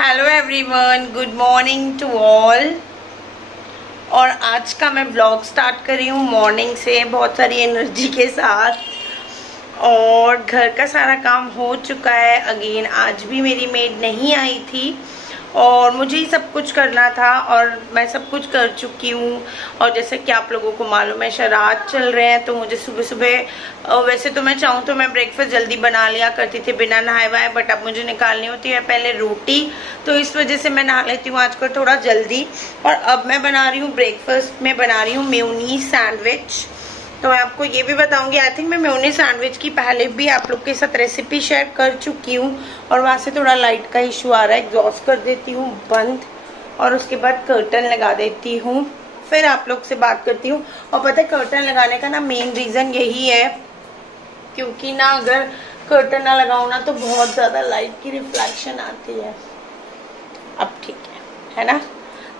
Hello everyone, good morning to all. और आज का मैं व्लॉग स्टार्ट कर रही हूँ मॉर्निंग से बहुत सारी एनर्जी के साथ। और घर का सारा काम हो चुका है। अगेन आज भी मेरी मेड नहीं आई थी और मुझे ही सब कुछ करना था और मैं सब कुछ कर चुकी हूँ। और जैसे कि आप लोगों को मालूम है शराध चल रहे हैं, तो मुझे सुबह सुबह वैसे तो मैं चाहूँ तो मैं ब्रेकफास्ट जल्दी बना लिया करती थी बिना नहाए वाए, बट अब मुझे निकालनी होती है पहले रोटी, तो इस वजह से मैं नहा लेती हूँ आजकल थोड़ा जल्दी। और अब मैं बना रही हूँ ब्रेकफास्ट में, बना रही हूँ मेयोनीज सैंडविच। तो मैं आपको ये भी बताऊंगी, आई थिंक मैं मेयोनीज सैंडविच की पहले भी आप लोग के साथ रेसिपी शेयर कर चुकी हूँ। और वहाँ से थोड़ा लाइट का इशू आ रहा है, एग्जॉस्ट कर देती हूँ बंद और उसके बाद कर्टन लगा देती हूँ, फिर आप लोग से बात करती हूँ। और पता है कर्टन लगाने का ना मेन रीजन यही है, क्योंकि ना अगर कर्टन ना लगाओ ना तो बहुत ज्यादा लाइट की रिफ्लेक्शन आती है। अब ठीक है ना?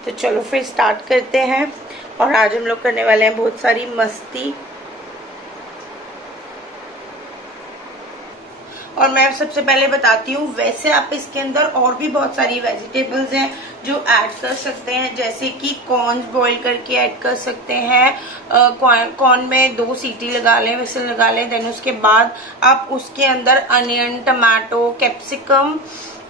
तो चलो फिर स्टार्ट करते हैं। और आज हम लोग करने वाले हैं बहुत सारी मस्ती। और मैं सबसे पहले बताती हूँ, वैसे आप इसके अंदर और भी बहुत सारी वेजिटेबल्स हैं जो ऐड कर सकते हैं, जैसे कि कॉर्न बॉईल करके ऐड कर सकते हैं। कॉर्न में 2 सीटी लगा लें, विसल लगा लें, देन उसके बाद आप उसके अंदर अनियन, टमाटो, कैप्सिकम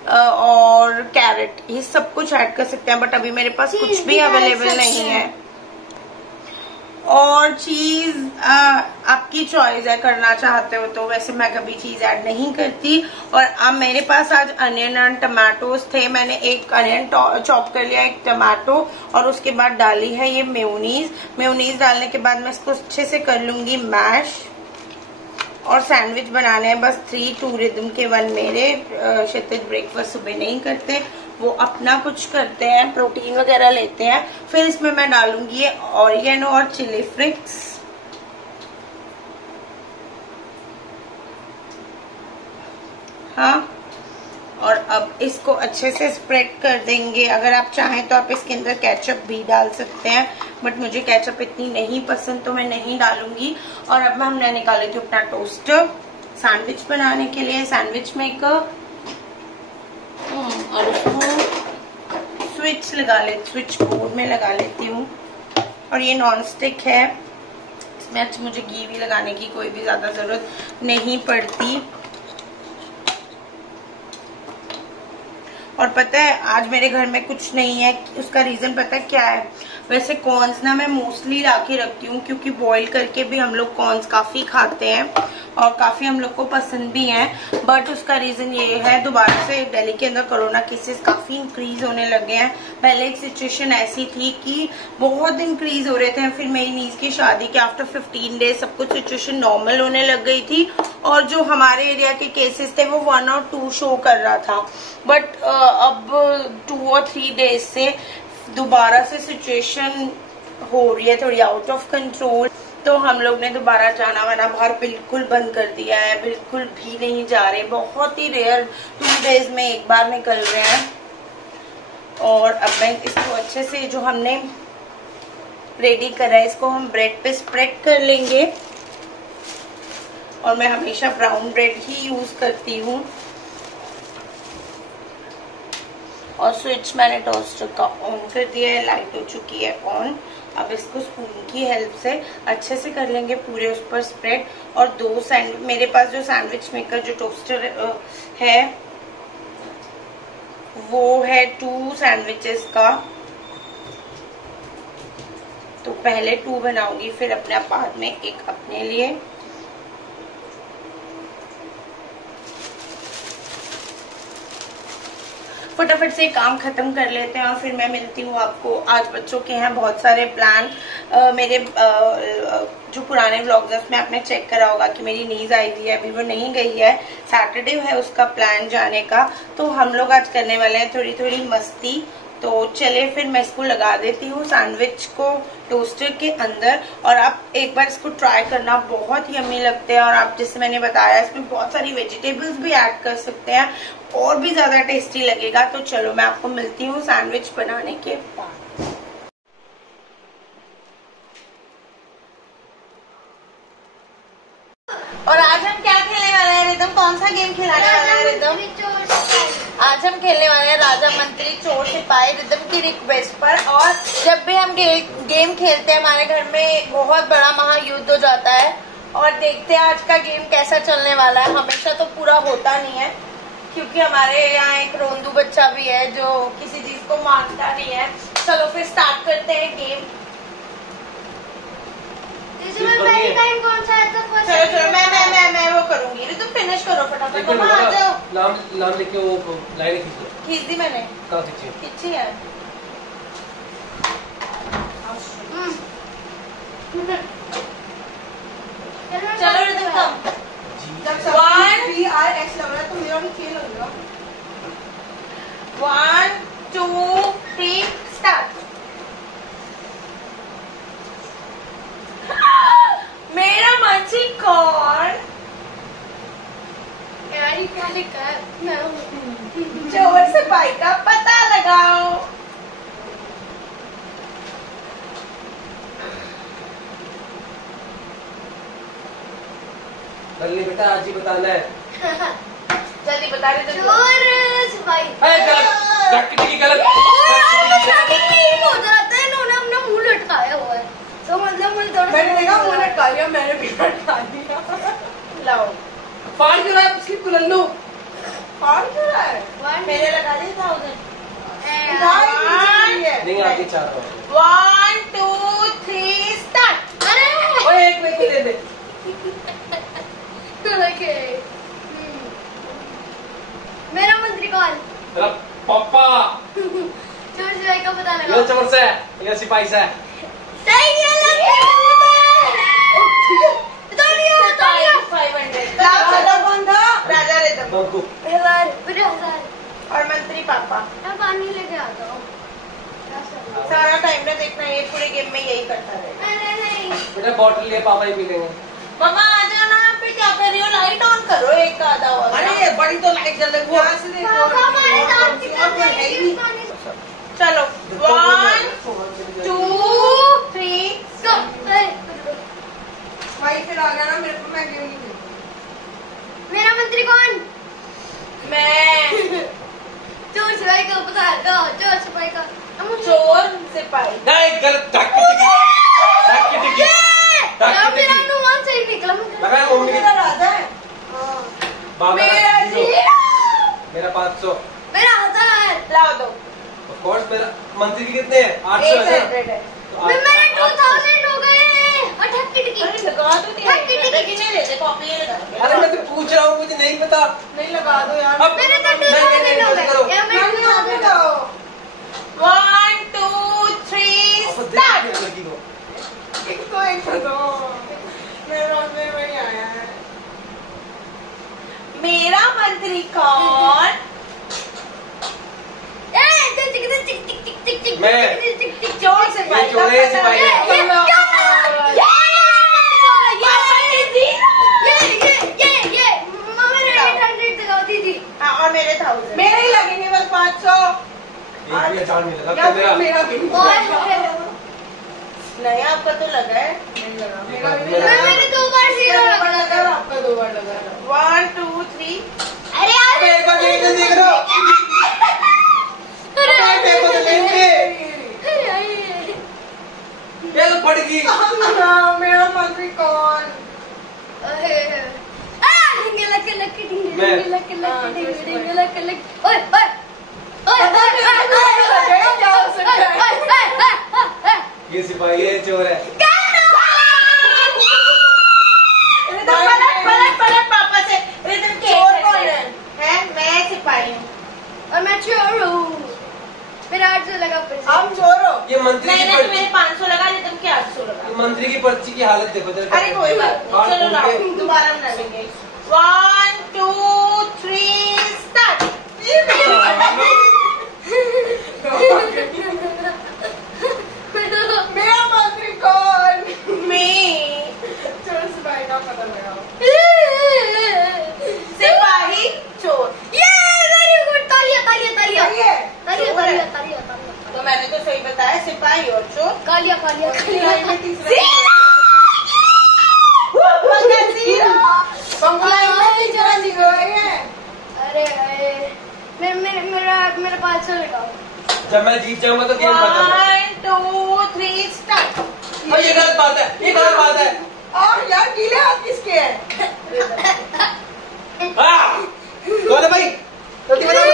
और कैरेट ये सब कुछ ऐड कर सकते हैं। बट अभी मेरे पास कुछ भी अवेलेबल नहीं है। और चीज आपकी चॉइस है, करना चाहते हो तो। वैसे मैं कभी चीज ऐड नहीं करती। और अब मेरे पास आज अनियन एंड टमाटोज थे, मैंने एक अनियन चॉप कर लिया, एक टमाटो, और उसके बाद डाली है ये मेयोनीज। मेयोनीज डालने के बाद मैं इसको अच्छे से कर लूंगी मैश। और सैंडविच बनाने हैं बस 3 2 रिदम के 1 मेरे। क्षितिज ब्रेकफास्ट सुबह नहीं करते, वो अपना कुछ करते हैं, प्रोटीन वगैरह लेते हैं। फिर इसमें मैं डालूंगी ऑरिगेनो और चिली फ्लिक्स। हाँ, और अब इसको अच्छे से स्प्रेड कर देंगे। अगर आप चाहें तो आप इसके अंदर केचप भी डाल सकते हैं, बट मुझे केचप इतनी नहीं पसंद तो मैं नहीं डालूंगी। और अब मैं निकाल लेती हूँ अपना टोस्टर सैंडविच बनाने के लिए, सैंडविच मेकर। और उसको स्विच बोर्ड में लगा लेती हूँ। और ये नॉन स्टिक है, इसमें अच्छा मुझे घी भी लगाने की कोई भी ज्यादा जरूरत नहीं पड़ती। और पता है आज मेरे घर में कुछ नहीं है, उसका रीजन पता है क्या है? वैसे कॉर्न्स ना मैं मोस्टली ला के रखती हूँ, क्योंकि बॉईल करके भी हम लोग कॉर्न्स काफी खाते हैं और काफी हम लोग को पसंद भी हैं। बट उसका रीजन ये है, दोबारा से दिल्ली के अंदर कोरोना केसेस काफी इंक्रीज होने लगे हैं। पहले एक सिचुएशन ऐसी थी कि बहुत इंक्रीज हो रहे थे, फिर मेरी नीज की शादी के आफ्टर 15 डेज सब कुछ सिचुएशन नॉर्मल होने लग गई थी। और जो हमारे एरिया के केसेस थे वो 1 और 2 शो कर रहा था। बट अब 2 और 3 डेज से दोबारा से सिचुएशन हो रही है थोड़ी आउट ऑफ कंट्रोल। तो हम लोग ने दोबारा जाना वाना बाहर बिल्कुल बंद कर दिया है, बिल्कुल भी नहीं जा रहे। बहुत ही रेयर 2 डेज में एक बार निकल रहे हैं। और अब मैं इसको अच्छे से जो हमने रेडी करा है इसको हम ब्रेड पे स्प्रेड कर लेंगे। और मैं हमेशा ब्राउन ब्रेड ही यूज करती हूँ। और स्विच मैंने टोस्टर का ऑन कर दिया है, लाइट हो चुकी है ऑन। अब इसको स्पून की हेल्प से अच्छे से कर लेंगे पूरे उस पर स्प्रेड। और 2 मेरे पास जो सैंडविच मेकर जो टोस्टर है वो है 2 सैंडविचेस का। तो पहले 2 बनाऊंगी, फिर अपने बाद में एक अपने लिए। फटाफट से काम खत्म कर लेते हैं और फिर मैं मिलती हूँ आपको। आज बच्चों के हैं बहुत सारे प्लान। मेरे जो पुराने व्लॉग्स हैं उसमें आपने चेक करा होगा कि मेरी नीज आई हुई है, अभी वो नहीं गई है। सैटरडे है उसका प्लान जाने का। तो हम लोग आज करने वाले हैं थोड़ी थोड़ी मस्ती। तो चले फिर मैं इसको लगा देती हूँ सैंडविच को टोस्टर के अंदर। और आप एक बार इसको ट्राई करना, बहुत यम्मी लगते हैं। और आप जैसे मैंने बताया इसमें बहुत सारी वेजिटेबल्स भी ऐड कर सकते हैं और भी ज्यादा टेस्टी लगेगा। तो चलो मैं आपको मिलती हूँ सैंडविच बनाने के बाद। और आज हम क्या खेलने वाले हैं रिदम? कौन सा गेम खिलाने वाला है रिदम? आज हम खेलने वाले हैं राजा मंत्री चोर सिपाही रिदम की रिक्वेस्ट पर। और जब भी हम गेम खेलते हैं हमारे घर में बहुत बड़ा महायुद्ध हो जाता है। और देखते हैं आज का गेम कैसा चलने वाला है। हमेशा तो पूरा होता नहीं है क्योंकि हमारे यहाँ एक रोंदू बच्चा भी है जो किसी चीज को मानता नहीं है। चलो फिर स्टार्ट करते हैं गेम। पहली टाइम कौन सा है? तो चलो चलो मैं वो करूंगी। तुम फिनिश करो फटाफट। मम्मा आ जाओ। नाम लिख के वो लाइन खींच दी मैंने। कहाँ खींची? खींची है। चलो रिदम कम। जब BRX लग रहा है तो मेरा भी खेल हो गया। 1 2 3 स्टार्ट। मेरा मंत्री कौन? यारी क्या लिखा है? मैं हूँ। चोर सिपाही का पता लगाओ। जल्दी बेटा आज ही बताना है। जल्दी बता रहे थे। चोर सिपाही। गलत गलत हो जाता है। इन्होंने अपना मुंह लटकाया हुआ है तो मतलब मुझे थोड़ा मैंने देखा मुंह लटका लिया। मैंने भी लटका लिया। लाओ फाड़ क्यों रहा है उसकी कुलल्लू? फाड़ क्यों रहा है? मेरे लगा दिए 1000। नहीं आगे 4 1 2 3 स्टार्ट। अरे ओए एक लेके दे दे। ओके मेरा मंत्री कौन? तेरा पापा। चोर सिपाही का पता ये लगाओ। चोर से है, ये सिपाही से है। सही है। तालियां 500। राजा कौन था? राजा रिदम। बंकू। और मंत्री पापा। मैं पानी लेके आता हूँ। सारा टाइम ना देखना ये पूरे गेम में यही करता रहेगा। नहीं बेटा बॉटल लिए पापा ही पी लेंगे। मम्मा आ जाओ ना। आप पे क्या कर रही हो? लाइट ऑन करो एक आधा और। अरे बड़ी तो लाइट जल रही है। से देखो पापा हमारे दांत कितना है ही नहीं। चलो 1 2 3 भाई फिर आ गया ना मेरे को। मैं गेम नहीं खेलूंगी। मेरा मंत्री कौन? मैं चोर सिपाही का पता लगाओ। चोर सिपाही का चोर सिपाही। नहीं गलत मेरा अनुमान सही निकला। लगा मम्मी मेरा राजा है। मेरा मेरा 500। मेरा 1000। लाओ दो। ऑफ कोर्स मेरा मंत्री के कितने हैं? 800 है। 800 है। मेरे 2000 हो गए। और ठक्की अरे लगा दो तेरे नहीं लेते कॉपी ये लगा। अरे मैं तो पूछ रहा हूँ मुझे नहीं पता। नहीं लगा दो यार। अब मेरे तो नहीं 2000 हो करो। गए। नहीं बताओ। 1 2 3 स्टार्ट। लड़की को एक दो मेरे राज में वही आया है। मेरा मंत्री कौन? मैं चोर सिपाही का चोर है, पता सिपाही है। लगाओ। हाँ, और मेरे 1000। मेरे ही लगेंगे बस 500। एक भी अचार नहीं लगा। या तो मेरा मेरा भी नहीं आपका तो लगा है। नहीं लगा। मेरा भी मेरा- नहीं मैंने 2 बार लगा। जीरो एक बार लगा लगा और आपका 2 बार लगा। 1 2 3 अरे यार मेरे को देख रहे हो? मेरे को तो लेंगे। ये तो फट गई। मेरा मंत्री कौन? ये सिपाही है चोर है। पलट पापा से। रिदम के चोर कौन है? मैं सिपाही हूँ। और मैं चोर हूँ। मेरा 800 लगा पैसा। हम चोर हो। ये मंत्री की मैंने तो पर्ची। मेरे 500 लगा रिदम के 800 लगा। ये मंत्री की पर्ची की हालत देखो जरा। अरे कोई बात नहीं। हाथ चलो खोल लाओ के। दोबारा बना लेंगे। 1 2 3 स्टार्ट। मेरा मंत्री कौन? मैं चोर सिपाही का पता लगाओ। सिपाही चोर। Very good. तालियां तालियां तालियां सही है। तालियां चोर है। तालियां तालियां तालियां। तो मैंने तो सही बताया सिपाही और चोर। कालिया कालिया कालिया। पापा का जीरो। बंगला में जरा जीरो है। अरे अरे मेरा 500 लगाओ। जब मैं जीत जाऊंगा तो गेम खत्म। 1 2 3 स्टार्ट। ये गलत बात है, ये गलत बात है। यार गीले हाथ किसके हैं? कौन है भाई? जल्दी बताओ,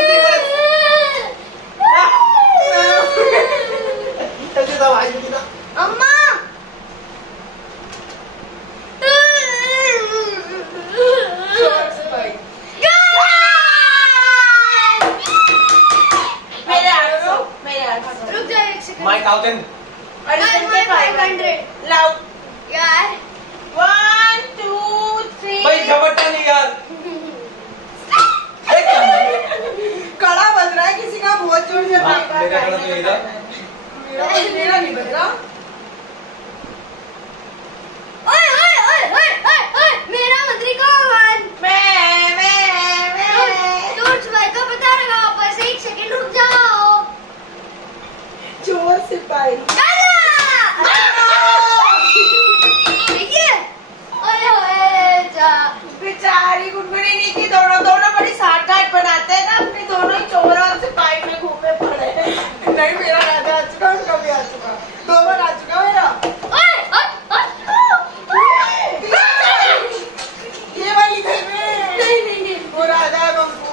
जल्दी बताओ भाई, जल्दी बताओ। अम्मा रुक जा एक सेकंड। माइक आउटन। और इसके 500 लाउड यार 1 2 3 भाई झपट्टा नहीं यार। कड़ा बज रहा है किसी का बहुत जोर से। मेरा कड़ा तो यही था। मेरा नहीं बज रहा। ओए ओए ओए ओए ओए ओए मेरा मंत्री कौन? टॉर्च भाई का पता लगाओ, बस एक सेकंड रुक जाओ। चोर सिपाही। बेचारी गुनगुनी नहीं थी, दोनों बड़ी साठ-गांठ बनाते हैं ना, अपने दोनों ही चोर और सिपाही में घूमे पड़े। नहीं मेरा राजा आ चुका, उनका भी आ चुका, 2 बार आ चुका मेरा। ये वाली घर में नहीं वो राजा है बंकू।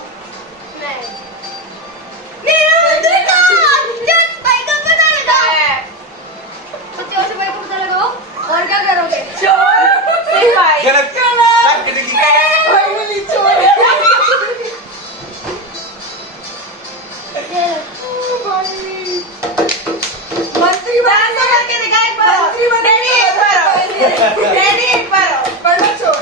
मेरा मंत्री कौन? टॉर्च भाई का पता लगाओ। टॉर्च भाई को पता लगाओ और क्या करोगे? चोर सिपाही। गलत। फाइनली चोर। मंत्री डांस करके दिखा एक बार। मंत्री बने। रेडी एक बार। रेडी एक बार। बड़ा चोर।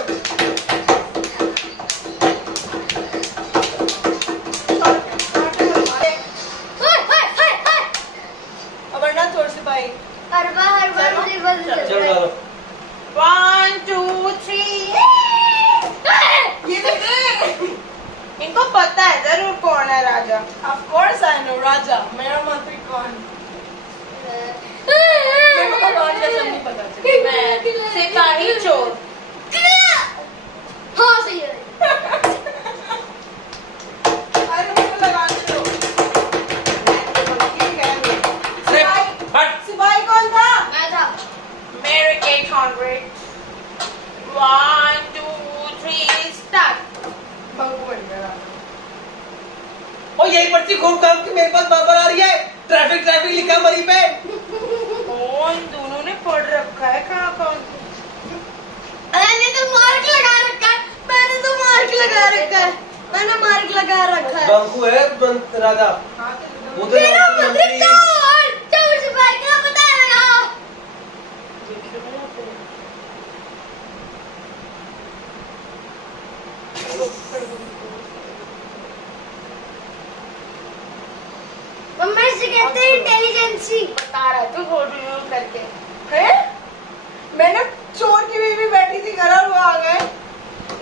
वरना चोर सिपाही। हर बार मुझे बस चलो डालो। 1 2 3 ये देख। इनको पता है जरूर कौन है राजा। Of course I know राजा। मेरा मंत्री कौन? मेरे को भगवान का सब नहीं पता चला। मैं सिपाही चोर। हाँ सही है। अरे मेरे को लगाने दो। ठीक है। सिपाही कौन था? मैं था। मेरे 800 1 2 3 स्टार्ट। बंकू बन गया। और यही पर्ची घूम घाम के मेरे पास बार आ रही है। ट्रैफिक लिखा मरी पे। इन दोनों ने पढ़ रखा है कहाँ कौन। मैंने तो मार्क लगा रखा है। मैंने मार्क लगा रखा है। बंकू है राजा। उधर मेरा मंत्री कौन? टॉर्च भाई का पता लगाओ। मम्मा से कहते हैं इंटेलिजेंसी। बता रहा तू फोटो करके। है? मैंने चोर की बीवी बैठी थी घर और वो आ गए।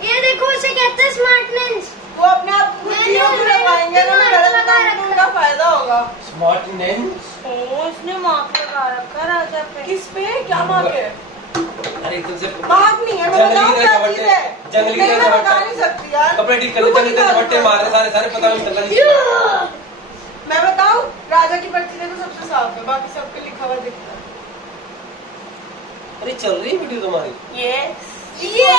ये देखो उसे कहते हैं स्मार्टनेस। वो अपने आप खुद चीजों को लगाएंगे तो गलत काम में उनका फायदा होगा। Smart names. उसने मार्क लगा रखा राजा पे। किस पे? क्या मार्क है? अरे तुमसे मार्क नहीं है। मैं बताऊँ क्या चीज है? जंगली नहीं, मैं बता नहीं सकती यार। कपड़े ठीक कर ले, जंगली के झपट्टे मार रहे सारे पता नहीं चला। मैं बताऊँ राजा की पर्ची देखो सबसे साफ है, बाकी सबके लिखा हुआ दिखता है। अरे चल रही वीडियो तुम्हारी। यस। ये